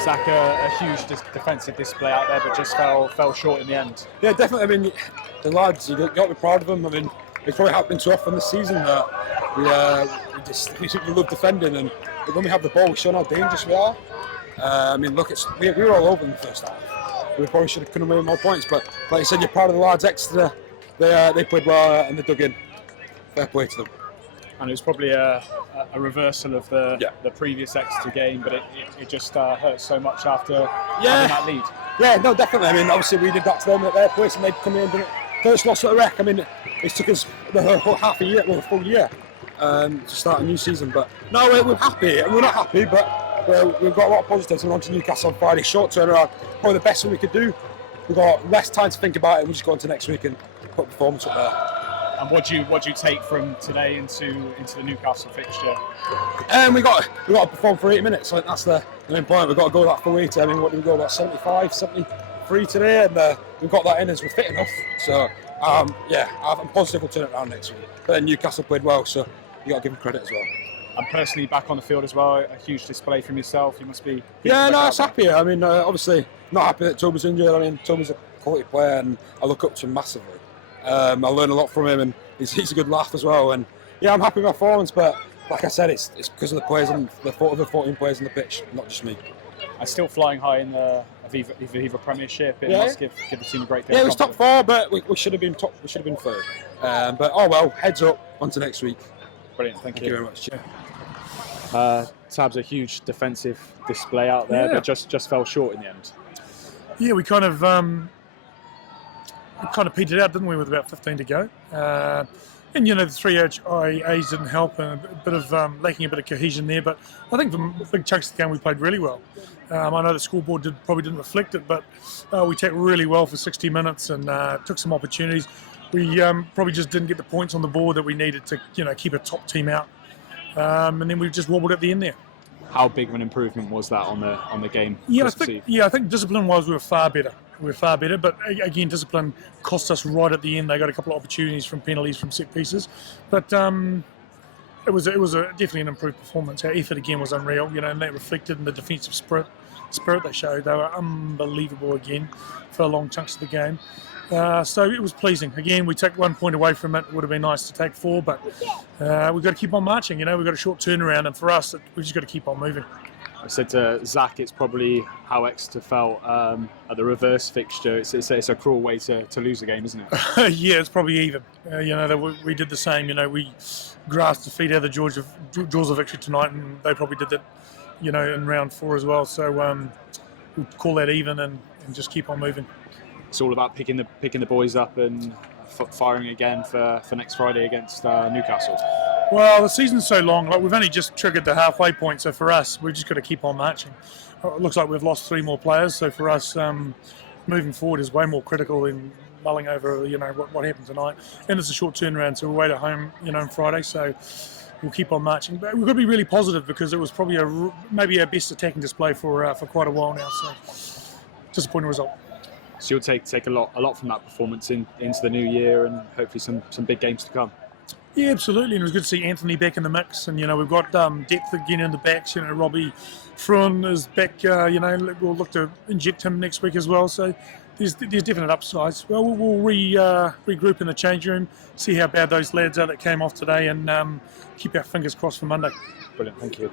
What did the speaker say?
Zach, a huge defensive display out there, but just fell short in the end. Yeah, definitely. I mean, the lads, you got to be proud of them. I mean, it's probably happened too often this season that we love defending, and when we have the ball, we show how dangerous we are. I mean, look, we were all over in the first half. We probably should have made more points, but like you said, you're proud of the lads. Exeter, they played well and they dug in. Fair play to them. And it was probably a reversal of the previous Exeter game, but it just hurt so much after having that lead. Yeah, no, definitely. I mean, obviously we did that to them at their place, and they'd come in and done it. First loss at the Rec. I mean, it took us the whole half a year, well, a full year, to start a new season. But no, we're happy. We're not happy, but we've got a lot of positives. We're on to Newcastle on Friday. Short turnaround, probably the best thing we could do. We've got less time to think about it. We'll just go on to next week and put performance up there. And what do you take from today into the Newcastle fixture? We got to perform for 80 minutes. I think that's the main point. We've got to go that full 80. I mean, what do we go about 75, 73 today, and we've got that in as we're fit enough. So I'm positive we'll turn it around next week. But then Newcastle played well, so you got to give them credit as well. And personally, back on the field as well, a huge display from yourself. You must be. Yeah, no, I was happy. I mean, obviously not happy that Toby's injured. I mean, Toby's a quality player, and I look up to him massively. I learn a lot from him, and he's a good laugh as well. And yeah, I'm happy with my performance, but like I said, it's because of the players and the other 14 players on the pitch, not just me. I'm still flying high in the Aviva Premiership. It must give the team a great deal. Yeah, it was top 4, but we should have been top. We should have been third. But oh well, heads up. On to next week. Brilliant. Thank you very much. Tab's a huge defensive display out there, but just fell short in the end. Yeah, we kind of petered out, didn't we, with about 15 to go. And, the 3 IAs didn't help, and a bit of lacking a bit of cohesion there. But I think for big chunks of the game, we played really well. I know the scoreboard probably didn't reflect it, but we attacked really well for 60 minutes and took some opportunities. We probably just didn't get the points on the board that we needed to, keep a top team out. And then we just wobbled at the end there. How big of an improvement was that on the game? I think discipline-wise we were far better. But again, discipline cost us right at the end. They got a couple of opportunities from penalties, from set pieces, but it was definitely an improved performance. Our effort again was unreal, and that reflected in the defensive spirit they showed. They were unbelievable again for long chunks of the game. So it was pleasing. Again, we took 1 point away from it. It would have been nice to take 4, but we've got to keep on marching. We've got a short turnaround, and for us, we've just got to keep on moving. I said to Zach, it's probably how Exeter felt at the reverse fixture. It's a cruel way to lose the game, isn't it? Yeah, it's probably even. We did the same. We grasped defeat out of the jaws of victory tonight, and they probably did that, in round 4 as well. So we'll call that even and just keep on moving. It's all about picking the boys up and firing again for next Friday against Newcastle. Well, the season's so long. We've only just triggered the halfway point, so for us, we've just got to keep on marching. It looks like we've lost 3 more players, so for us, moving forward is way more critical than mulling over, what happened tonight. And it's a short turnaround, so we're away to home, on Friday, so we'll keep on marching. But we've got to be really positive because it was probably maybe our best attacking display for quite a while now. So disappointing result. So you'll take a lot from that performance into the new year and hopefully some big games to come. Yeah, absolutely, and it was good to see Anthony back in the mix. And we've got depth again in the backs. Robbie Frun is back. We'll look to inject him next week as well. So there's definite upsides. Well, we'll regroup in the change room, see how bad those lads are that came off today, and keep our fingers crossed for Monday. Brilliant, thank you.